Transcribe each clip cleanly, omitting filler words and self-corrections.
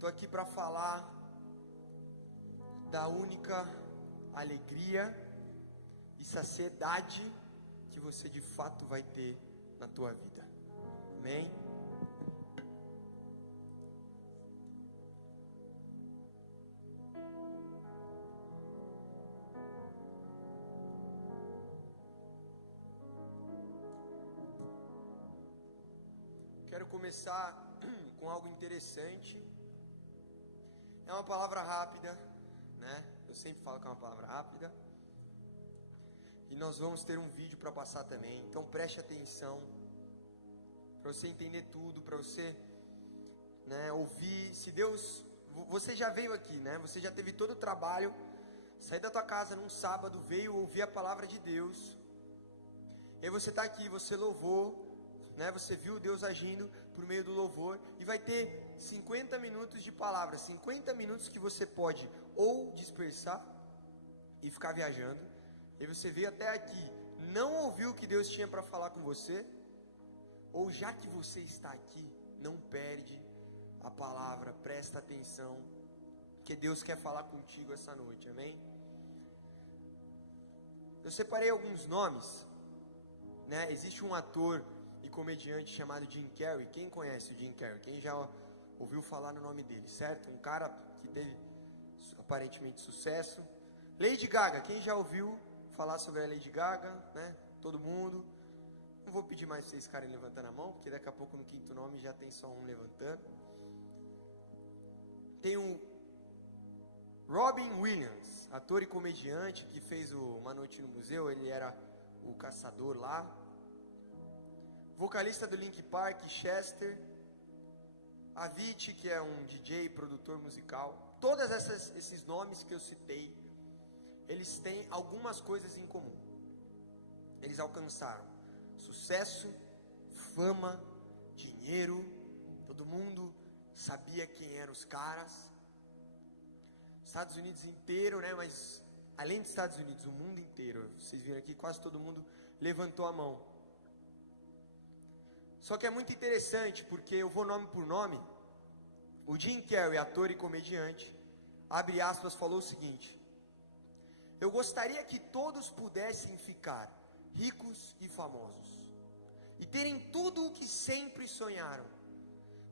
Estou aqui para falar da única alegria e saciedade que você de fato vai ter na tua vida. Amém? Quero começar com algo interessante. É uma palavra rápida, né? Eu sempre falo que é uma palavra rápida. E nós vamos ter um vídeo para passar também. Então preste atenção, para você entender tudo, para você, né, ouvir. Se Deus, você já veio aqui, né? Você já teve todo o trabalho, sair da tua casa num sábado, veio ouvir a palavra de Deus. E aí você está aqui, você louvou, né? Você viu Deus agindo por meio do louvor, e vai ter 50 minutos de palavra, 50 minutos que você pode ou dispersar e ficar viajando. E você veio até aqui, não ouviu o que Deus tinha para falar com você, ou já que você está aqui, não perde a palavra, presta atenção, que Deus quer falar contigo essa noite, amém? Eu separei alguns nomes, né? Existe um ator e comediante chamado Jim Carrey. Quem conhece o Jim Carrey? Quem já ouviu falar no nome dele, certo? Um cara que teve aparentemente sucesso. Lady Gaga, quem já ouviu falar sobre a Lady Gaga, né? Todo mundo. Não vou pedir mais pra vocês ficarem levantando a mão, porque daqui a pouco no quinto nome já tem só um levantando. Tem o Robin Williams, ator e comediante, que fez Uma Noite no Museu. Ele era o caçador lá. Vocalista do Linkin Park, Chester. Avicii, que é um DJ, produtor musical. Todos esses nomes que eu citei, eles têm algumas coisas em comum. Eles alcançaram sucesso, fama, dinheiro. Todo mundo sabia quem eram os caras. Estados Unidos inteiro, né? Mas além dos Estados Unidos, o mundo inteiro. Vocês viram aqui, quase todo mundo levantou a mão. Só que é muito interessante, porque eu vou nome por nome. O Jim Carrey, ator e comediante, abre aspas, falou o seguinte: eu gostaria que todos pudessem ficar ricos e famosos, e terem tudo o que sempre sonharam,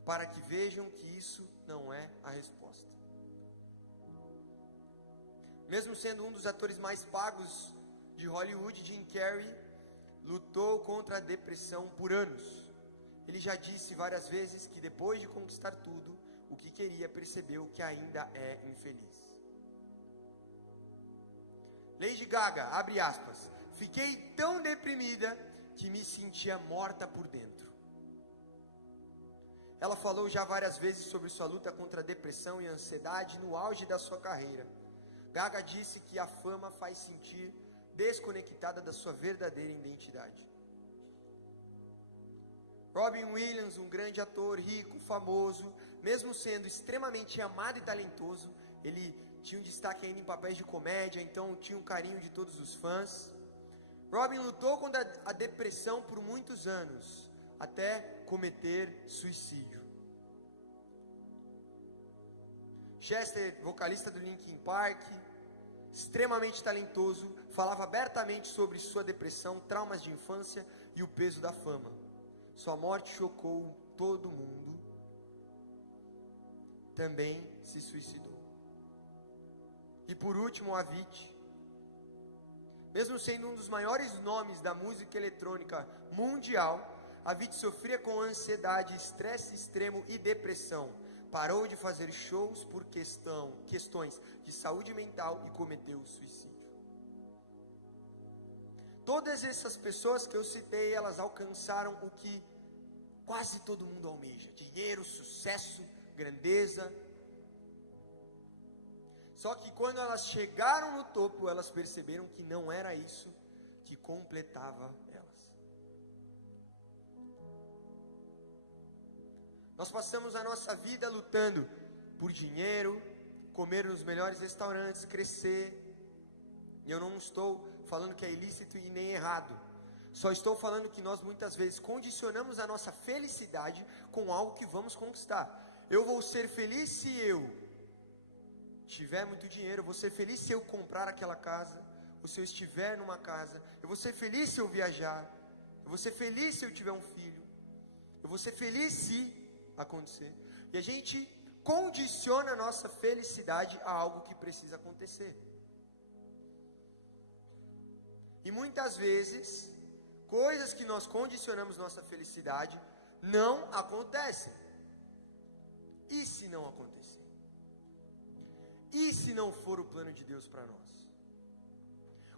para que vejam que isso não é a resposta. Mesmo sendo um dos atores mais pagos de Hollywood, Jim Carrey lutou contra a depressão por anos. Ele já disse várias vezes que depois de conquistar tudo o que queria, percebeu que ainda é infeliz. Lady Gaga, abre aspas, fiquei tão deprimida que me sentia morta por dentro. Ela falou já várias vezes sobre sua luta contra a depressão e a ansiedade no auge da sua carreira. Gaga disse que a fama faz sentir desconectada da sua verdadeira identidade. Robin Williams, um grande ator, rico, famoso, mesmo sendo extremamente amado e talentoso, ele tinha um destaque ainda em papéis de comédia, então tinha um carinho de todos os fãs. Robin lutou contra a depressão por muitos anos, até cometer suicídio. Chester, vocalista do Linkin Park, extremamente talentoso, falava abertamente sobre sua depressão, traumas de infância e o peso da fama. Sua morte chocou todo mundo. Também se suicidou. E por último, Avicii. Mesmo sendo um dos maiores nomes da música eletrônica mundial, Avicii sofria com ansiedade, estresse extremo e depressão. Parou de fazer shows por questões de saúde mental e cometeu suicídio. Todas essas pessoas que eu citei, elas alcançaram o que quase todo mundo almeja: dinheiro, sucesso, grandeza. Só que quando elas chegaram no topo, elas perceberam que não era isso que completava elas. Nós passamos a nossa vida lutando por dinheiro, comer nos melhores restaurantes, crescer. E eu não estou falando que é ilícito e nem errado. Só estou falando que nós muitas vezes condicionamos a nossa felicidade com algo que vamos conquistar. eu vou ser feliz se eu tiver muito dinheiro, eu vou ser feliz se eu comprar aquela casa, ou se eu estiver numa casa, eu vou ser feliz se eu viajar, eu vou ser feliz se eu tiver um filho, eu vou ser feliz se acontecer. E a gente condiciona a nossa felicidade a algo que precisa acontecer. E muitas vezes, coisas que nós condicionamos nossa felicidade não acontecem. E se não acontecer? E se não for o plano de Deus para nós?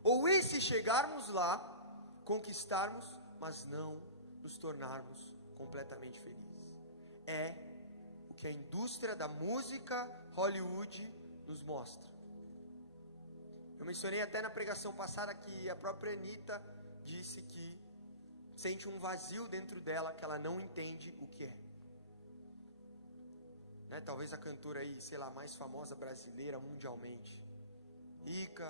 Ou e se chegarmos lá, conquistarmos, mas não nos tornarmos completamente felizes? É o que a indústria da música Hollywood nos mostra. Eu mencionei até na pregação passada que a própria Anitta disse que sente um vazio dentro dela que ela não entende o que é. Né? Talvez a cantora aí, sei lá, mais famosa brasileira mundialmente, rica.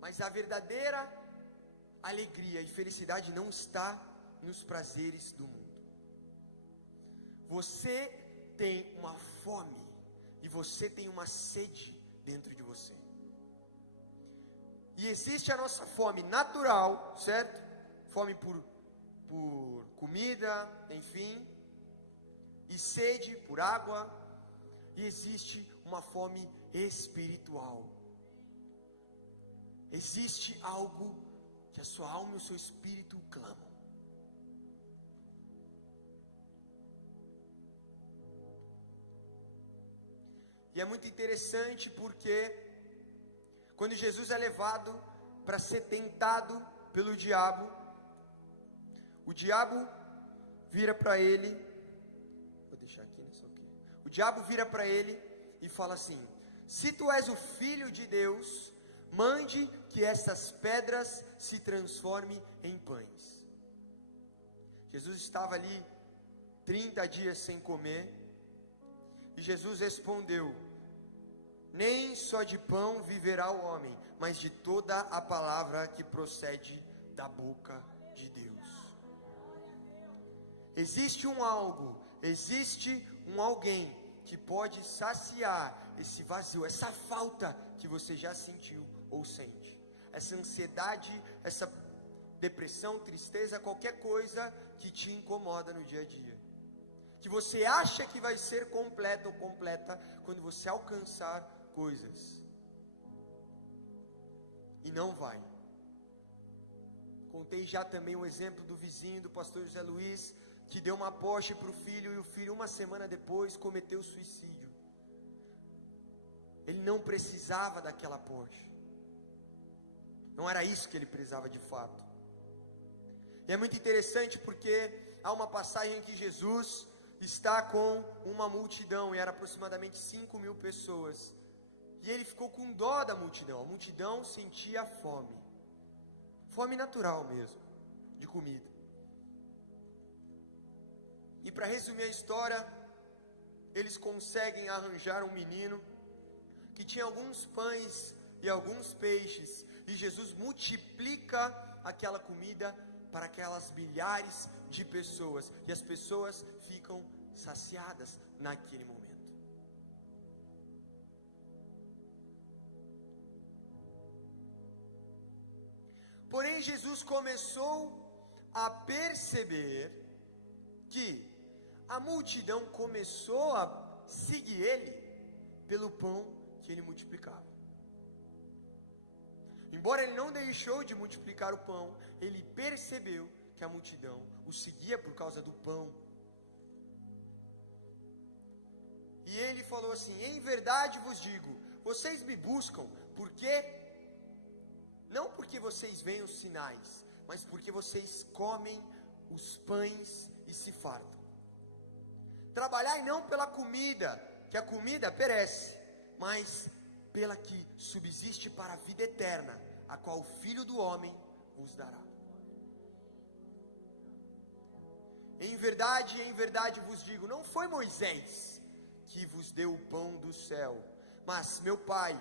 Mas a verdadeira alegria e felicidade não está nos prazeres do mundo. Você tem uma fome e você tem uma sede dentro de você. E existe a nossa fome natural, certo? Fome por comida, enfim. E sede por água. E existe uma fome espiritual. Existe algo que a sua alma e o seu espírito clamam. E é muito interessante porque quando Jesus é levado para ser tentado pelo diabo, o diabo vira para ele, vou deixar aqui, né, só aqui. O diabo vira para ele e fala assim: se tu és o filho de Deus, mande que essas pedras se transformem em pães. Jesus estava ali 30 dias sem comer, e Jesus respondeu: nem só de pão viverá o homem, mas de toda a palavra que procede da boca de Deus. Existe um algo, existe um alguém que pode saciar esse vazio, essa falta que você já sentiu ou sente. Essa ansiedade, essa depressão, tristeza, qualquer coisa que te incomoda no dia a dia. Que você acha que vai ser completa ou completa quando você alcançar coisas. E não vai. Contei já também o exemplo do vizinho do pastor José Luiz, que deu uma Porsche para o filho, e o filho uma semana depois cometeu suicídio. Ele não precisava daquela Porsche. Não era isso que ele precisava de fato. E é muito interessante porque há uma passagem em que Jesus está com uma multidão, e era aproximadamente 5.000 pessoas. E ele ficou com dó da multidão. A multidão sentia fome. Fome natural mesmo, de comida. E para resumir a história, eles conseguem arranjar um menino que tinha alguns pães e alguns peixes. E Jesus multiplica aquela comida para aquelas milhares de pessoas. E as pessoas ficam saciadas naquele momento. Porém, Jesus começou a perceber que a multidão começou a seguir ele pelo pão que ele multiplicava. Embora ele não deixou de multiplicar o pão, ele percebeu que a multidão o seguia por causa do pão. E ele falou assim: em verdade vos digo, vocês me buscam não porque vocês veem os sinais, mas porque vocês comem os pães e se fartam. Trabalhai não pela comida, que a comida perece, mas pela que subsiste para a vida eterna, a qual o Filho do Homem vos dará. Em verdade vos digo, não foi Moisés que vos deu o pão do céu, mas meu Pai,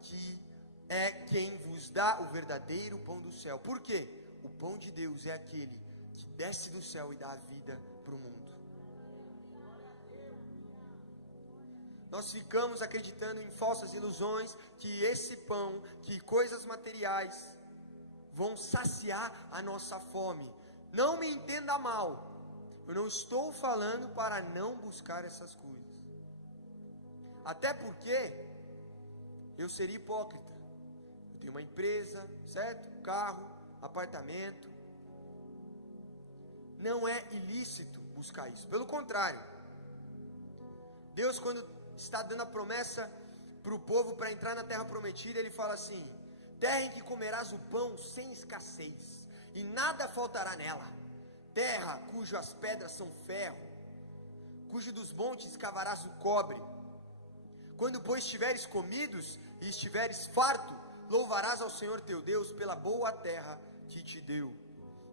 que é quem vos dá o verdadeiro pão do céu. Por quê? O pão de Deus é aquele que desce do céu e dá a vida para o mundo. Nós ficamos acreditando em falsas ilusões, que esse pão, que coisas materiais vão saciar a nossa fome. Não me entenda mal, eu não estou falando para não buscar essas coisas. Até porque eu seria hipócrita. Eu tenho uma empresa, certo? Carro, apartamento. Não é ilícito buscar isso. Pelo contrário, Deus, quando está dando a promessa para o povo para entrar na terra prometida, Ele fala assim: terra em que comerás o pão sem escassez, e nada faltará nela. Terra cujas pedras são ferro, cujo dos montes cavarás o cobre. Quando, pois, estiveres comidos e estiveres farto, louvarás ao Senhor teu Deus pela boa terra que te deu.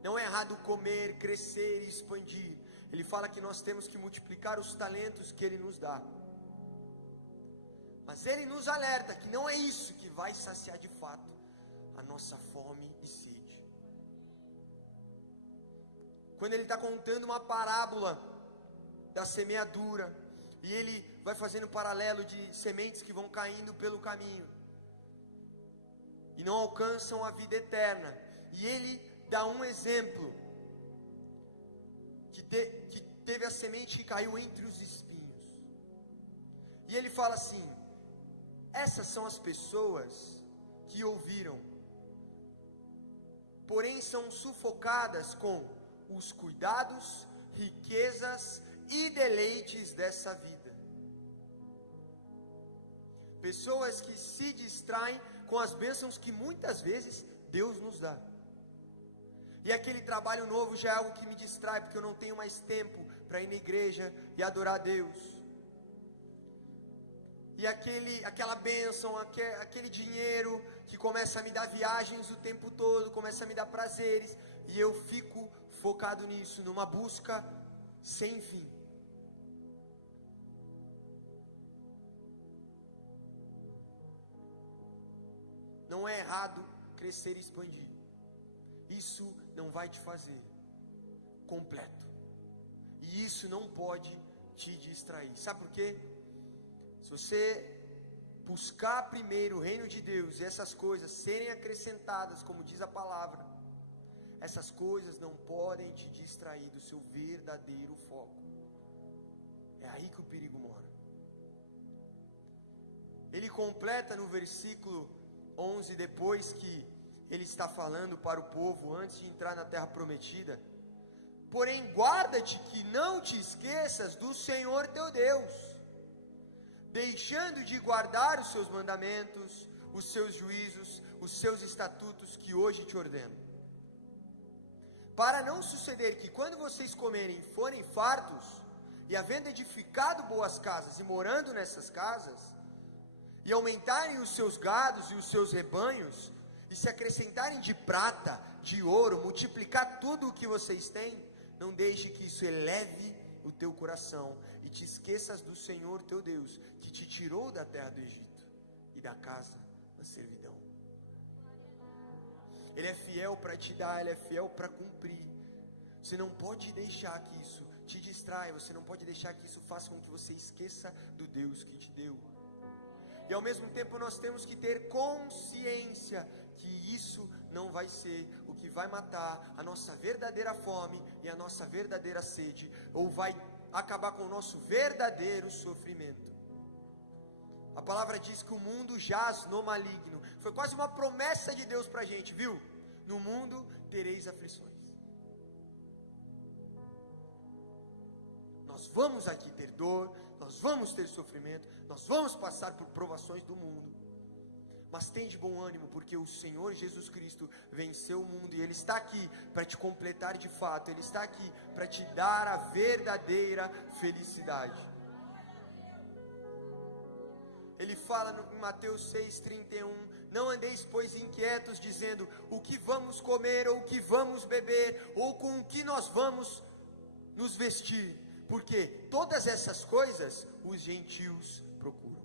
Não é errado comer, crescer e expandir. Ele fala que nós temos que multiplicar os talentos que Ele nos dá. Mas Ele nos alerta que não é isso que vai saciar de fato a nossa fome e sede. Quando Ele está contando uma parábola da semeadura, e Ele vai fazendo paralelo de sementes que vão caindo pelo caminho e não alcançam a vida eterna, e Ele dá um exemplo que teve a semente que caiu entre os espinhos, e Ele fala assim: essas são as pessoas que ouviram, porém são sufocadas com os cuidados, riquezas e deleites dessa vida. Pessoas que se distraem com as bênçãos que muitas vezes Deus nos dá. E aquele trabalho novo já é algo que me distrai, porque eu não tenho mais tempo para ir na igreja e adorar a Deus. E aquela bênção, aquele dinheiro que começa a me dar viagens o tempo todo, começa a me dar prazeres, e eu fico focado nisso, numa busca sem fim. Não é errado crescer e expandir. Isso não vai te fazer completo. E isso não pode te distrair. Sabe por quê? Se você buscar primeiro o reino de Deus e essas coisas serem acrescentadas, como diz a palavra, essas coisas não podem te distrair do seu verdadeiro foco. É aí que o perigo mora. Ele completa no versículo 11, depois que ele está falando para o povo antes de entrar na terra prometida: porém guarda-te que não te esqueças do Senhor teu Deus, deixando de guardar os seus mandamentos, os seus juízos, os seus estatutos que hoje te ordeno. Para não suceder que quando vocês comerem e forem fartos, e havendo edificado boas casas e morando nessas casas, e aumentarem os seus gados e os seus rebanhos, e se acrescentarem de prata, de ouro, multiplicar tudo o que vocês têm, não deixe que isso eleve o teu coração, e te esqueças do Senhor teu Deus, que te tirou da terra do Egito, e da casa da servidão. Ele é fiel para te dar, Ele é fiel para cumprir. Você não pode deixar que isso te distraia, você não pode deixar que isso faça com que você esqueça do Deus que te deu. E ao mesmo tempo nós temos que ter consciência que isso não vai ser o que vai matar a nossa verdadeira fome e a nossa verdadeira sede, ou vai acabar com o nosso verdadeiro sofrimento. A palavra diz que o mundo jaz no maligno. Foi quase uma promessa de Deus para a gente, viu? No mundo tereis aflições. Nós vamos aqui ter dor, nós vamos ter sofrimento, nós vamos passar por provações do mundo. Mas tem de bom ânimo, porque o Senhor Jesus Cristo venceu o mundo, e Ele está aqui para te completar de fato. Ele está aqui para te dar a verdadeira felicidade. Ele fala em Mateus 6,31: não andeis, pois, inquietos, dizendo: o que vamos comer, ou o que vamos beber, ou com o que nós vamos nos vestir, porque todas essas coisas os gentios procuram.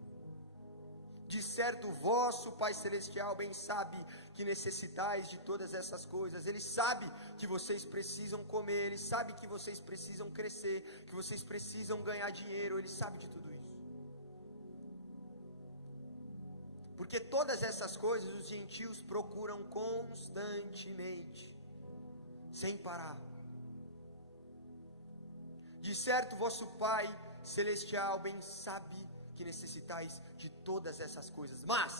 De certo, vosso Pai Celestial bem sabe que necessitais de todas essas coisas. Ele sabe que vocês precisam comer, Ele sabe que vocês precisam crescer, que vocês precisam ganhar dinheiro, Ele sabe de tudo isso. Porque todas essas coisas os gentios procuram constantemente, sem parar. De certo, vosso Pai Celestial bem sabe que necessitais de todas essas coisas, mas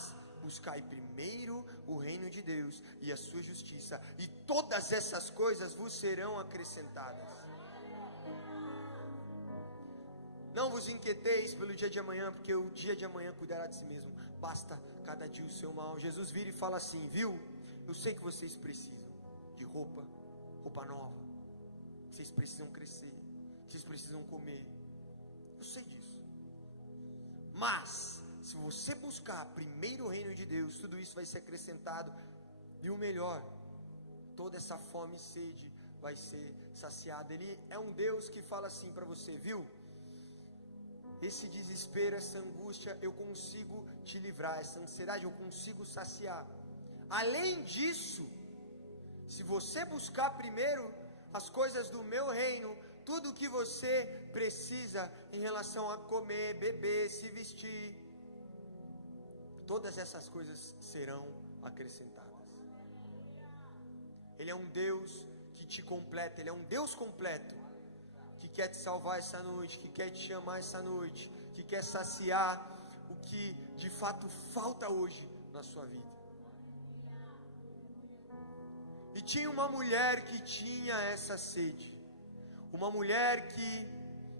buscai primeiro o reino de Deus e a sua justiça, e todas essas coisas vos serão acrescentadas. Não vos inquieteis pelo dia de amanhã, porque o dia de amanhã cuidará de si mesmo. Basta cada dia o seu mal. Jesus vira e fala assim: viu, eu sei que vocês precisam de roupa nova, vocês precisam crescer, vocês precisam comer, eu sei disso. Mas se você buscar primeiro o reino de Deus, tudo isso vai ser acrescentado. E o melhor, toda essa fome e sede vai ser saciada. Ele é um Deus que fala assim para você: viu, esse desespero, essa angústia, eu consigo te livrar, essa ansiedade eu consigo saciar. Além disso, se você buscar primeiro as coisas do meu reino, tudo que você precisa em relação a comer, beber, se vestir, todas essas coisas serão acrescentadas. Ele é um Deus que te completa, Ele é um Deus completo, que quer te salvar essa noite, que quer te chamar essa noite, que quer saciar o que de fato falta hoje na sua vida. E tinha uma mulher que tinha essa sede, uma mulher que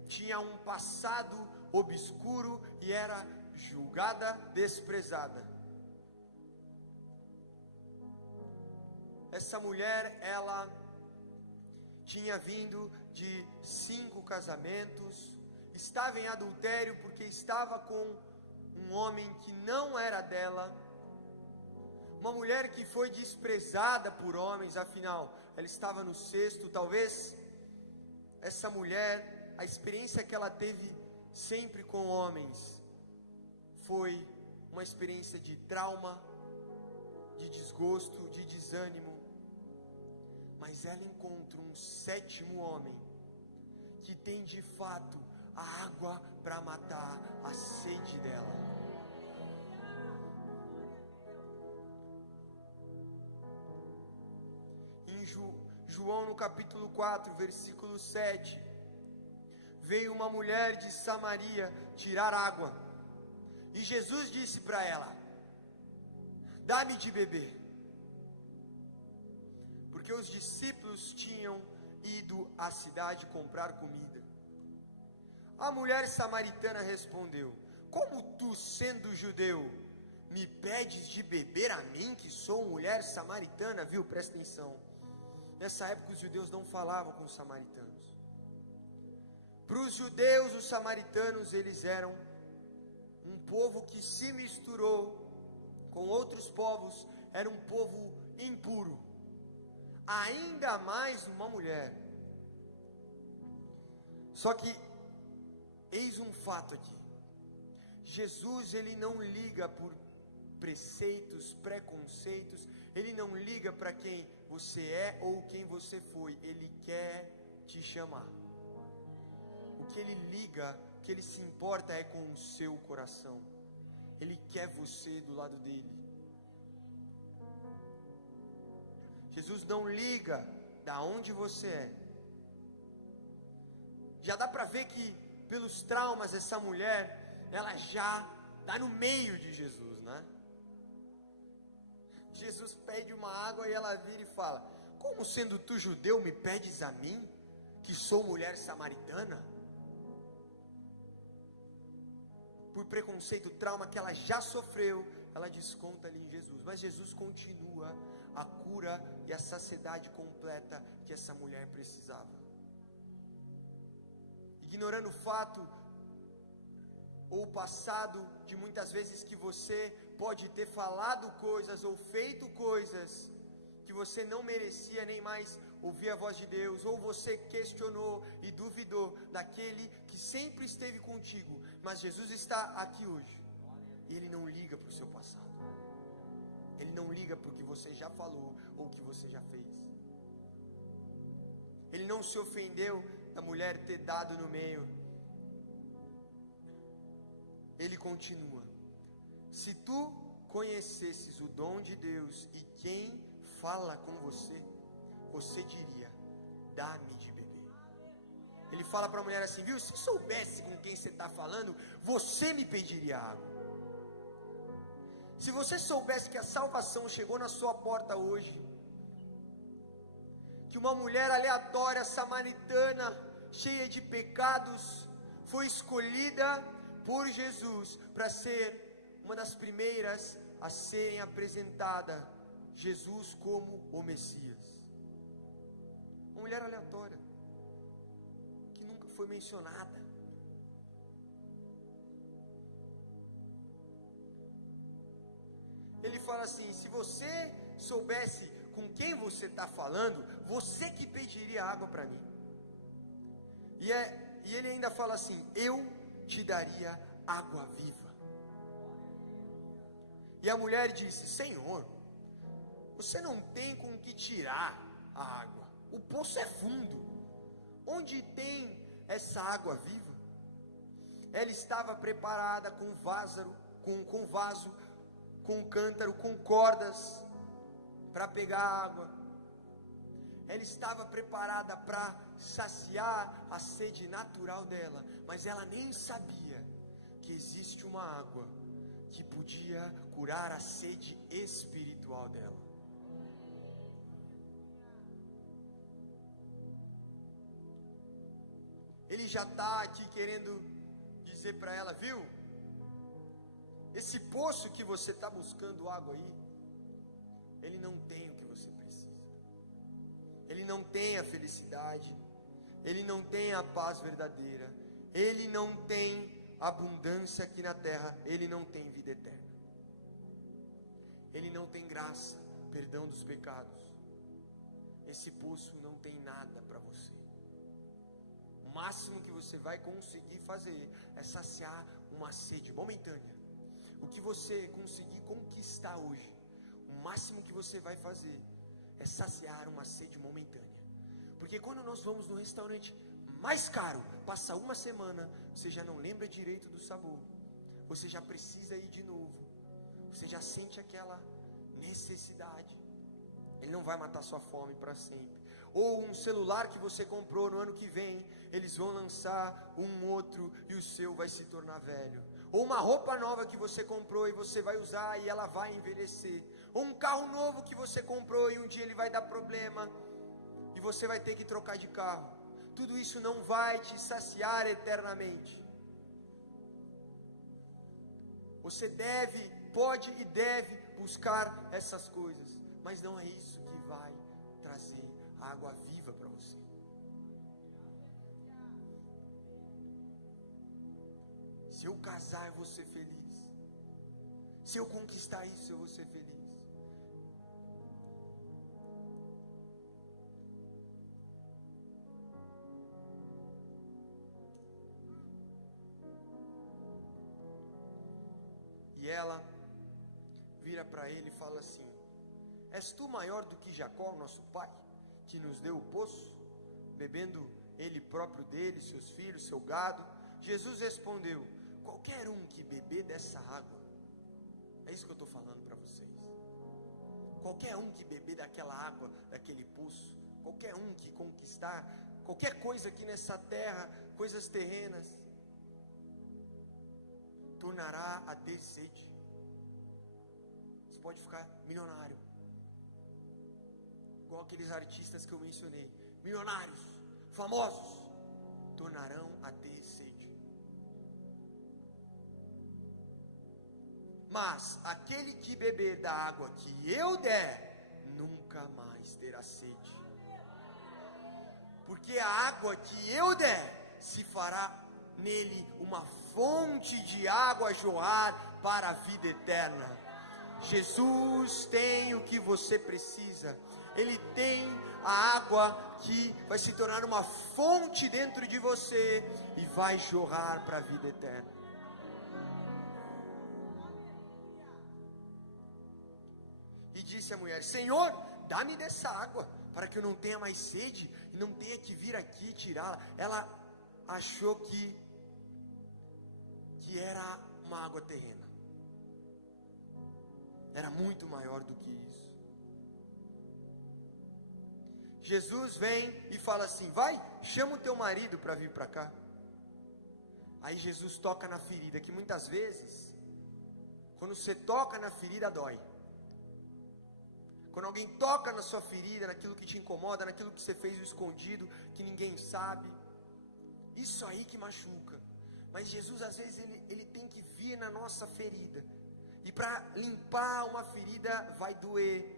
tinha um passado obscuro e era julgada, desprezada. Essa mulher, ela tinha vindo de 5 casamentos, estava em adultério porque estava com um homem que não era dela, uma mulher que foi desprezada por homens, afinal, ela estava no 6º, talvez essa mulher, a experiência que ela teve sempre com homens, foi uma experiência de trauma, de desgosto, de desânimo. Mas ela encontra um 7º homem, que tem de fato a água para matar a sede dela. Em João no capítulo 4, versículo 7, veio uma mulher de Samaria tirar água, e Jesus disse para ela: dá-me de beber. Porque os discípulos tinham ido à cidade comprar comida. A mulher samaritana respondeu: como tu, sendo judeu, me pedes de beber a mim, que sou mulher samaritana? Viu, presta atenção. Nessa época os judeus não falavam com os samaritanos. Para os judeus, os samaritanos, eles eram um povo que se misturou com outros povos, era um povo impuro. Ainda mais uma mulher. Só que eis um fato aqui: Jesus, ele não liga por preceitos, preconceitos, ele não liga para quem você é ou quem você foi, ele quer te chamar. O que ele liga, o que ele se importa é com o seu coração. Ele quer você do lado dele. Jesus não liga da onde você é. Já dá para ver que pelos traumas essa mulher, ela já está no meio de Jesus, né? Jesus pede uma água e ela vira e fala: como sendo tu judeu me pedes a mim, que sou mulher samaritana? Por preconceito, trauma que ela já sofreu, ela desconta ali em Jesus. Mas Jesus continua a cura e a saciedade completa que essa mulher precisava. Ignorando o fato ou o passado de muitas vezes que você pode ter falado coisas ou feito coisas que você não merecia nem mais ouvir a voz de Deus, ou você questionou e duvidou daquele que sempre esteve contigo, mas Jesus está aqui hoje e Ele não liga para o seu passado. Ele não liga para o que você já falou ou o que você já fez. Ele não se ofendeu da mulher ter dado no meio. Ele continua: se tu conhecesses o dom de Deus e quem fala com você, você diria: dá-me de beber. Ele fala para a mulher assim, viu? Se soubesse com quem você está falando, você me pediria água. Se você soubesse que a salvação chegou na sua porta hoje, que uma mulher aleatória, samaritana, cheia de pecados, foi escolhida por Jesus para ser uma das primeiras a serem apresentada Jesus como o Messias. Uma mulher aleatória, que nunca foi mencionada. Ele fala assim, se você soubesse com quem você está falando, você que pediria água para mim. E ele ainda fala assim, eu te daria água viva. E a mulher disse, Senhor, você não tem com que tirar a água, o poço é fundo, onde tem essa água viva? Ela estava preparada com vaso, com cântaro, com cordas, para pegar água. Ela estava preparada para saciar a sede natural dela, mas ela nem sabia que existe uma água que podia curar a sede espiritual dela. Ele já está aqui querendo dizer para ela, viu? Esse poço que você está buscando água aí, ele não tem o que você precisa. Ele não tem a felicidade, ele não tem a paz verdadeira, ele não tem abundância aqui na terra, ele não tem vida eterna. Ele não tem graça, perdão dos pecados. Esse poço não tem nada para você. O máximo que você vai conseguir fazer é saciar uma sede momentânea. O que você conseguir conquistar hoje, o máximo que você vai fazer é saciar uma sede momentânea. Porque quando nós vamos no restaurante mais caro, passa uma semana, você já não lembra direito do sabor, você já precisa ir de novo, você já sente aquela necessidade. Ele não vai matar sua fome para sempre. Ou um celular que você comprou no ano que vem, eles vão lançar um outro e o seu vai se tornar velho. Ou uma roupa nova que você comprou e você vai usar e ela vai envelhecer. Ou um carro novo que você comprou e um dia ele vai dar problema e você vai ter que trocar de carro. Tudo isso não vai te saciar eternamente. Você pode e deve buscar essas coisas, mas não é isso que vai trazer a água viva para você. Se eu casar, eu vou ser feliz. Se eu conquistar isso, eu vou ser feliz. E ela vira para ele e fala assim: és tu maior do que Jacó, nosso pai, que nos deu o poço, bebendo ele próprio dele, seus filhos, seu gado? Jesus respondeu: qualquer um que beber dessa água, é isso que eu estou falando para vocês. Qualquer um que beber daquela água, daquele poço, qualquer um que conquistar qualquer coisa aqui nessa terra, coisas terrenas, tornará a ter sede. Você pode ficar milionário, igual aqueles artistas que eu mencionei, milionários, famosos, tornarão a ter sede. Mas aquele que beber da água que eu der, nunca mais terá sede. Porque a água que eu der, se fará nele uma fonte de água a jorrar para a vida eterna. Jesus tem o que você precisa. Ele tem a água que vai se tornar uma fonte dentro de você e vai jorrar para a vida eterna. E disse a mulher: Senhor, dá-me dessa água, para que eu não tenha mais sede e não tenha que vir aqui tirá-la. Ela achou que era uma água terrena. era muito maior do que isso. Jesus vem e fala assim: vai, chama o teu marido para vir para cá. Aí Jesus toca na ferida, que muitas vezes, quando você toca na ferida, dói. Quando alguém toca na sua ferida, naquilo que te incomoda, naquilo que você fez o escondido, que ninguém sabe, isso aí que machuca. Mas Jesus, às vezes, ele tem que vir na nossa ferida. E para limpar uma ferida, vai doer.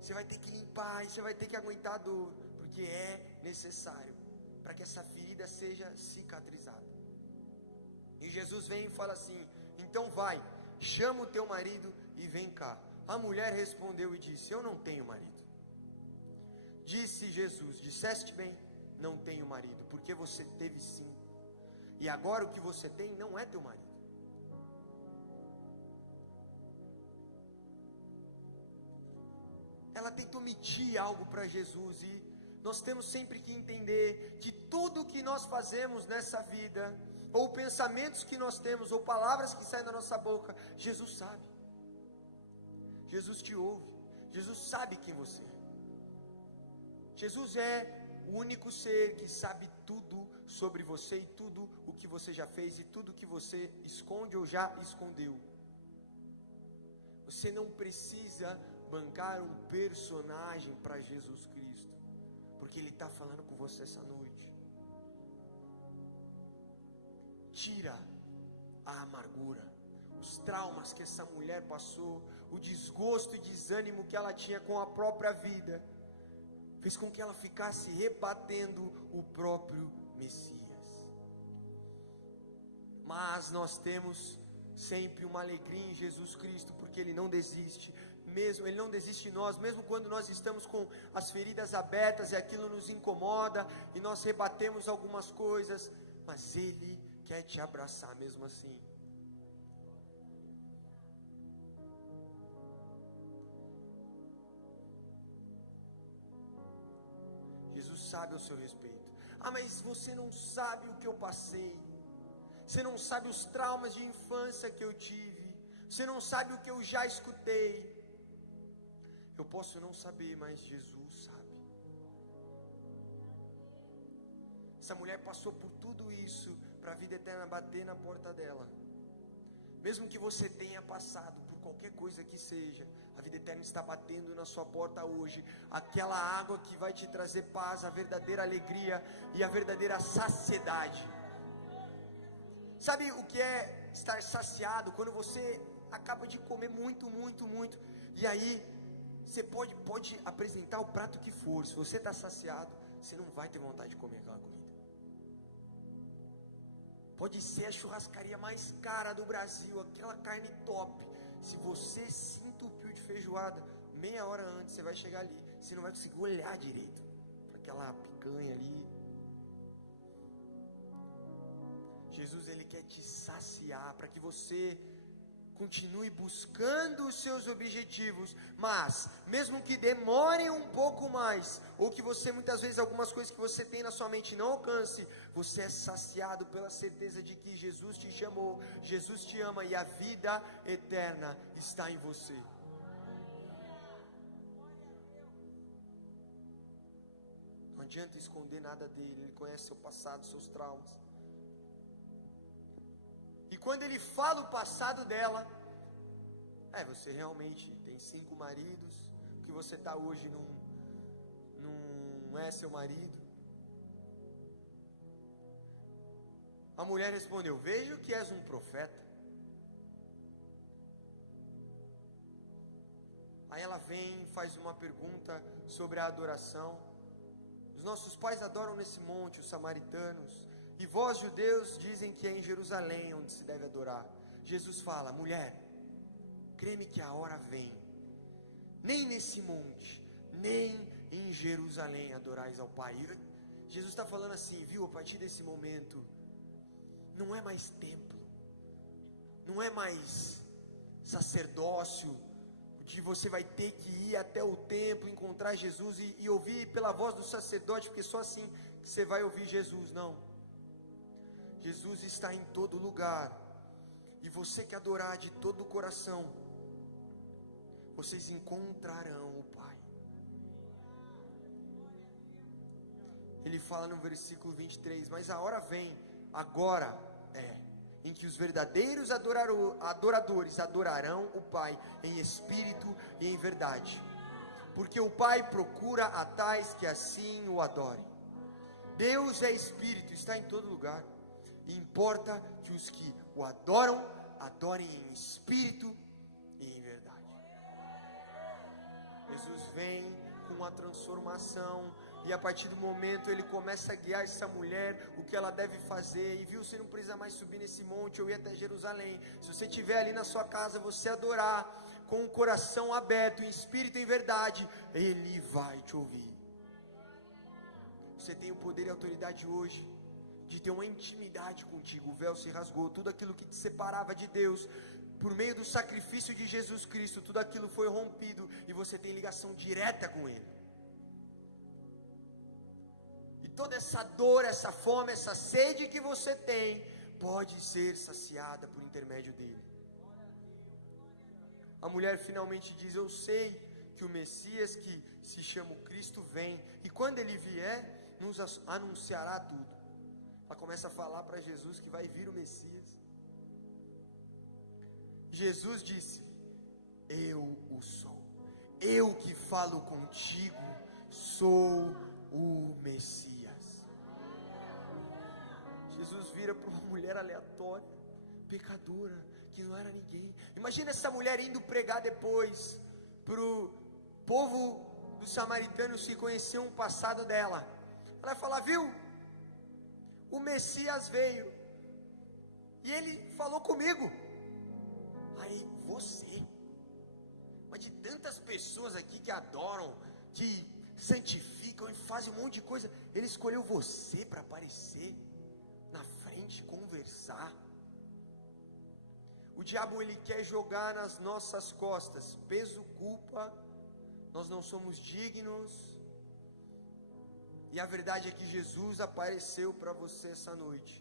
Você vai ter que limpar, e você vai ter que aguentar a dor, porque é necessário, para que essa ferida seja cicatrizada. E Jesus vem e fala assim: então vai, chama o teu marido e vem cá. A mulher respondeu e disse: eu não tenho marido. Disse Jesus: disseste bem, não tenho marido, porque você teve 5, e agora o que você tem não é teu marido. Ela tentou mentir algo para Jesus, e nós temos sempre que entender que tudo que nós fazemos nessa vida, ou pensamentos que nós temos, ou palavras que saem da nossa boca, Jesus sabe. Jesus te ouve. Jesus sabe quem você é. Jesus é o único ser que sabe tudo sobre você, e tudo o que você já fez, e tudo que você esconde ou já escondeu. Você não precisa bancar um personagem para Jesus Cristo, porque Ele está falando com você essa noite. Tira a amargura, os traumas que essa mulher passou, o desgosto e desânimo que ela tinha com a própria vida, fez com que ela ficasse rebatendo o próprio Messias. Mas nós temos sempre uma alegria em Jesus Cristo, porque Ele não desiste. Ele não desiste de nós, mesmo quando nós estamos com as feridas abertas e aquilo nos incomoda, e nós rebatemos algumas coisas, mas Ele quer te abraçar mesmo assim. Jesus sabe ao seu respeito. Ah, mas você não sabe o que eu passei. Você não sabe os traumas de infância que eu tive. Você não sabe o que eu já escutei. Eu posso não saber, mas Jesus sabe. Essa mulher passou por tudo isso para a vida eterna bater na porta dela. Mesmo que você tenha passado por qualquer coisa que seja, a vida eterna está batendo na sua porta hoje. Aquela água que vai te trazer paz, a verdadeira alegria e a verdadeira saciedade. Sabe o que é estar saciado? Quando você acaba de comer muito, muito, muito, e aí você pode apresentar o prato que for. Se você está saciado, você não vai ter vontade de comer aquela comida. Pode ser a churrascaria mais cara do Brasil, aquela carne top. Se você se entupiu de feijoada, meia hora antes você vai chegar ali, você não vai conseguir olhar direito para aquela picanha ali. Jesus, Ele quer te saciar, para que você continue buscando os seus objetivos, mas mesmo que demore um pouco mais, ou que você muitas vezes algumas coisas que você tem na sua mente não alcance, você é saciado pela certeza de que Jesus te chamou, Jesus te ama e a vida eterna está em você. Não adianta esconder nada dele, Ele conhece seu passado, seus traumas. E quando ele fala o passado dela, você realmente tem 5 maridos, o que você está hoje não é seu marido. A mulher respondeu: vejo que és um profeta. Aí ela vem e faz uma pergunta sobre a adoração. Os nossos pais adoram nesse monte, os samaritanos, e vós, judeus, dizem que é em Jerusalém onde se deve adorar. Jesus fala: mulher, crê-me que a hora vem, nem nesse monte, nem em Jerusalém adorais ao Pai. Jesus está falando assim, viu, a partir desse momento, não é mais templo, não é mais sacerdócio, que você vai ter que ir até o templo, encontrar Jesus e ouvir pela voz do sacerdote, porque só assim que você vai ouvir Jesus. Não. Jesus está em todo lugar, e você que adorar de todo o coração, vocês encontrarão o Pai. Ele fala no versículo 23, mas a hora vem, agora em que os verdadeiros adoradores adorarão o Pai em espírito e em verdade, porque o Pai procura a tais que assim o adorem. Deus é espírito, está em todo lugar, e importa que os que o adoram, adorem em espírito e em verdade. Jesus vem com a transformação, e a partir do momento ele começa a guiar essa mulher, o que ela deve fazer. E viu, você não precisa mais subir nesse monte ou ir até Jerusalém. Se você estiver ali na sua casa, você adorar com o coração aberto, em espírito e em verdade, Ele vai te ouvir. Você tem o poder e a autoridade hoje de ter uma intimidade contigo. O véu se rasgou, tudo aquilo que te separava de Deus, por meio do sacrifício de Jesus Cristo, tudo aquilo foi rompido, e você tem ligação direta com Ele. E toda essa dor, essa fome, essa sede que você tem, pode ser saciada por intermédio dEle. A mulher finalmente diz: eu sei que o Messias, que se chama o Cristo, vem, e quando Ele vier, nos anunciará tudo. Ela começa a falar para Jesus que vai vir o Messias. Jesus disse: eu o sou, eu que falo contigo, sou o Messias. Jesus vira para uma mulher aleatória, pecadora, que não era ninguém. Imagina essa mulher indo pregar depois para o povo dos samaritanos que conheciam o passado dela. Ela vai falar: viu, o Messias veio e ele falou comigo. Aí você, mas de tantas pessoas aqui que adoram, que santificam e fazem um monte de coisa, ele escolheu você para aparecer na frente, conversar. O diabo, ele quer jogar nas nossas costas peso, culpa, nós não somos dignos. E a verdade é que Jesus apareceu para você essa noite.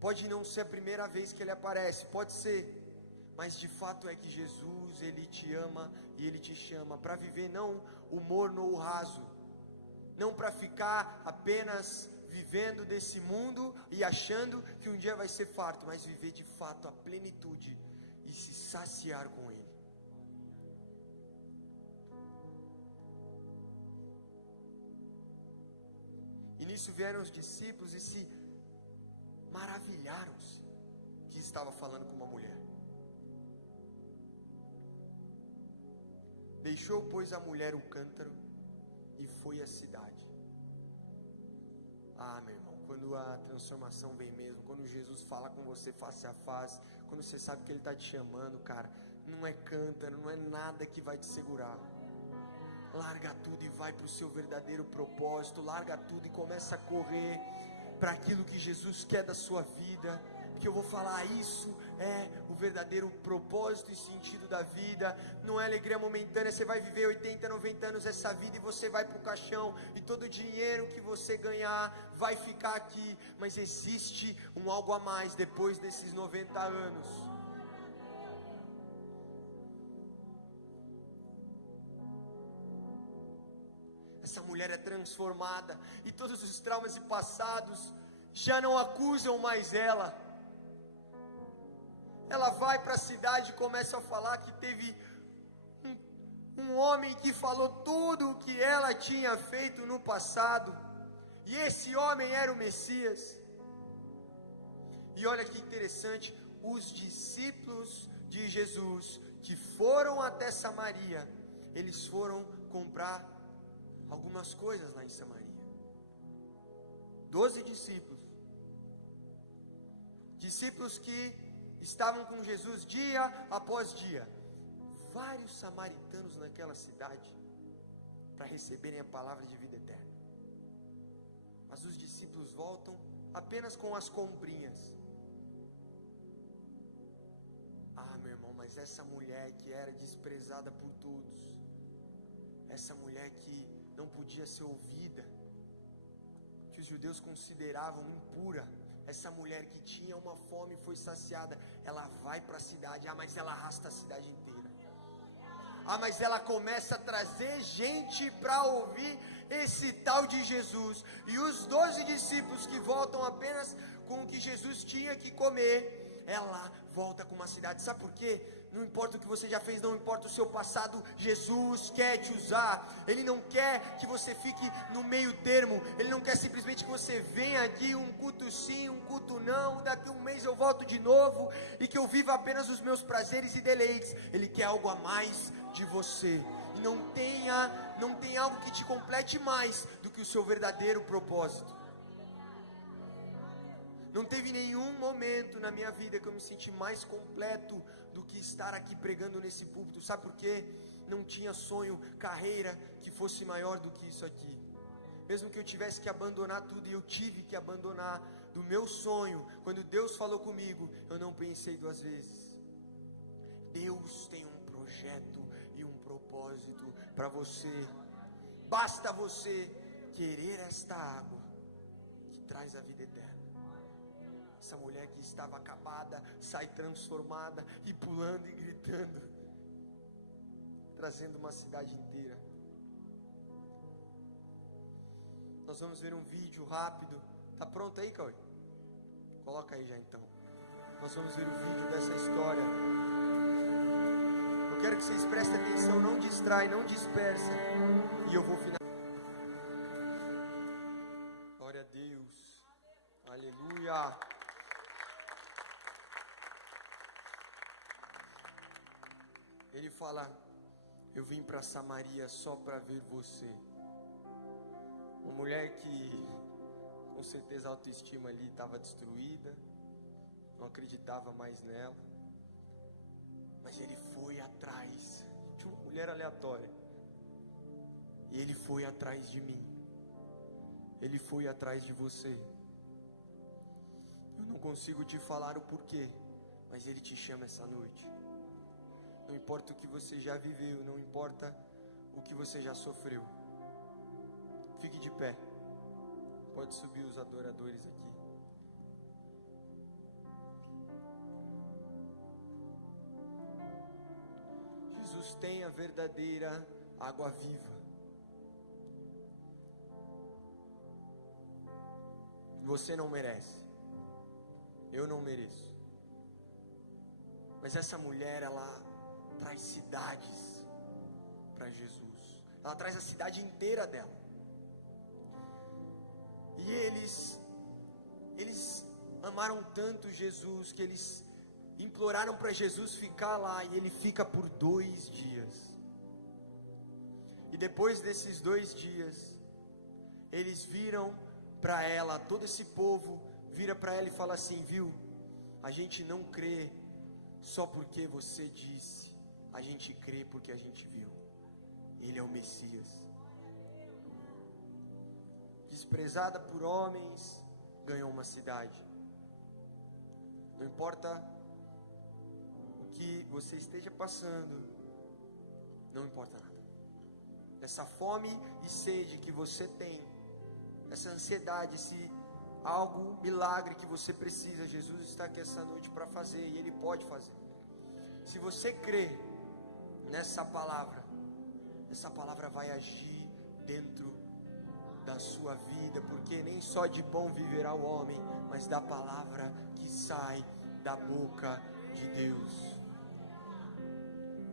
Pode não ser a primeira vez que Ele aparece, pode ser, mas de fato é que Jesus, Ele te ama e Ele te chama para viver não o morno ou o raso, não para ficar apenas vivendo desse mundo e achando que um dia vai ser farto, mas viver de fato a plenitude e se saciar com Ele. E nisso vieram os discípulos e se maravilharam-se que estava falando com uma mulher. Deixou, pois, a mulher o cântaro e foi à cidade. Ah, meu irmão, quando a transformação vem mesmo, quando Jesus fala com você face a face, quando você sabe que Ele está te chamando, cara, não é cântaro, não é nada que vai te segurar. Larga tudo e vai para o seu verdadeiro propósito. Larga tudo e começa a correr para aquilo que Jesus quer da sua vida. Porque eu vou falar, isso é o verdadeiro propósito e sentido da vida. Não é alegria momentânea. Você vai viver 80, 90 anos essa vida e você vai para o caixão, e todo o dinheiro que você ganhar vai ficar aqui. Mas existe um algo a mais depois desses 90 anos. Essa mulher é transformada, e todos os traumas passados já não acusam mais ela. Ela vai para a cidade e começa a falar que teve um homem que falou tudo o que ela tinha feito no passado, e esse homem era o Messias. E olha que interessante, os discípulos de Jesus que foram até Samaria, eles foram comprar algumas coisas lá em Samaria. 12 discípulos. Discípulos que estavam com Jesus dia após dia. Vários samaritanos naquela cidade para receberem a palavra de vida eterna. Mas os discípulos voltam apenas com as comprinhas. Ah, meu irmão, mas essa mulher que era desprezada por todos, essa mulher que não podia ser ouvida, que os judeus consideravam impura, essa mulher que tinha uma fome e foi saciada, ela vai para a cidade. Ah, mas ela arrasta a cidade inteira. mas ela começa a trazer gente para ouvir esse tal de Jesus. E os 12 discípulos que voltam apenas com o que Jesus tinha que comer, ela volta com uma cidade. Sabe por quê? Não importa o que você já fez, não importa o seu passado, Jesus quer te usar. Ele não quer que você fique no meio termo. Ele não quer simplesmente que você venha aqui, um culto sim, um culto não, daqui um mês eu volto de novo, e que eu viva apenas os meus prazeres e deleites. Ele quer algo a mais de você. E não tem algo que te complete mais do que o seu verdadeiro propósito. Não teve nenhum momento na minha vida que eu me senti mais completo do que estar aqui pregando nesse púlpito. Sabe por quê? Não tinha sonho, carreira que fosse maior do que isso aqui. Mesmo que eu tivesse que abandonar tudo, e eu tive que abandonar do meu sonho, quando Deus falou comigo, eu não pensei duas vezes. Deus tem um projeto e um propósito para você. Basta você querer esta água que traz a vida eterna. Essa mulher que estava acabada sai transformada e pulando e gritando, trazendo uma cidade inteira. Nós vamos ver um vídeo rápido. Tá pronto aí, Cauê? Coloca aí já então. Nós vamos ver o vídeo dessa história. Eu quero que vocês prestem atenção, não distrai, não dispersa. E eu vou finalizar. Glória a Deus. Aleluia. Ele fala: eu vim para Samaria só para ver você. Uma mulher que com certeza a autoestima ali estava destruída, não acreditava mais nela, mas ele foi atrás de uma mulher aleatória, e ele foi atrás de mim, ele foi atrás de você. Eu não consigo te falar o porquê, mas ele te chama essa noite. Não importa o que você já viveu, não importa o que você já sofreu. Fique de pé. Pode subir os adoradores aqui. Jesus tem a verdadeira água viva. Você não merece. Eu não mereço. Mas essa mulher, ela traz cidades para Jesus. Ela traz a cidade inteira dela. E eles amaram tanto Jesus que eles imploraram para Jesus ficar lá, e ele fica por 2 dias. E depois desses 2 dias, eles viram para ela, todo esse povo vira para ela e fala assim: viu, a gente não crê só porque você disse, a gente crê porque a gente viu. Ele é o Messias. Desprezada por homens, ganhou uma cidade. Não importa o que você esteja passando, não importa nada. Essa fome e sede que você tem, essa ansiedade, esse algo, milagre que você precisa, Jesus está aqui essa noite para fazer, e Ele pode fazer. Se você crê nessa palavra, essa palavra vai agir dentro da sua vida, porque nem só de bom viverá o homem, mas da palavra que sai da boca de Deus.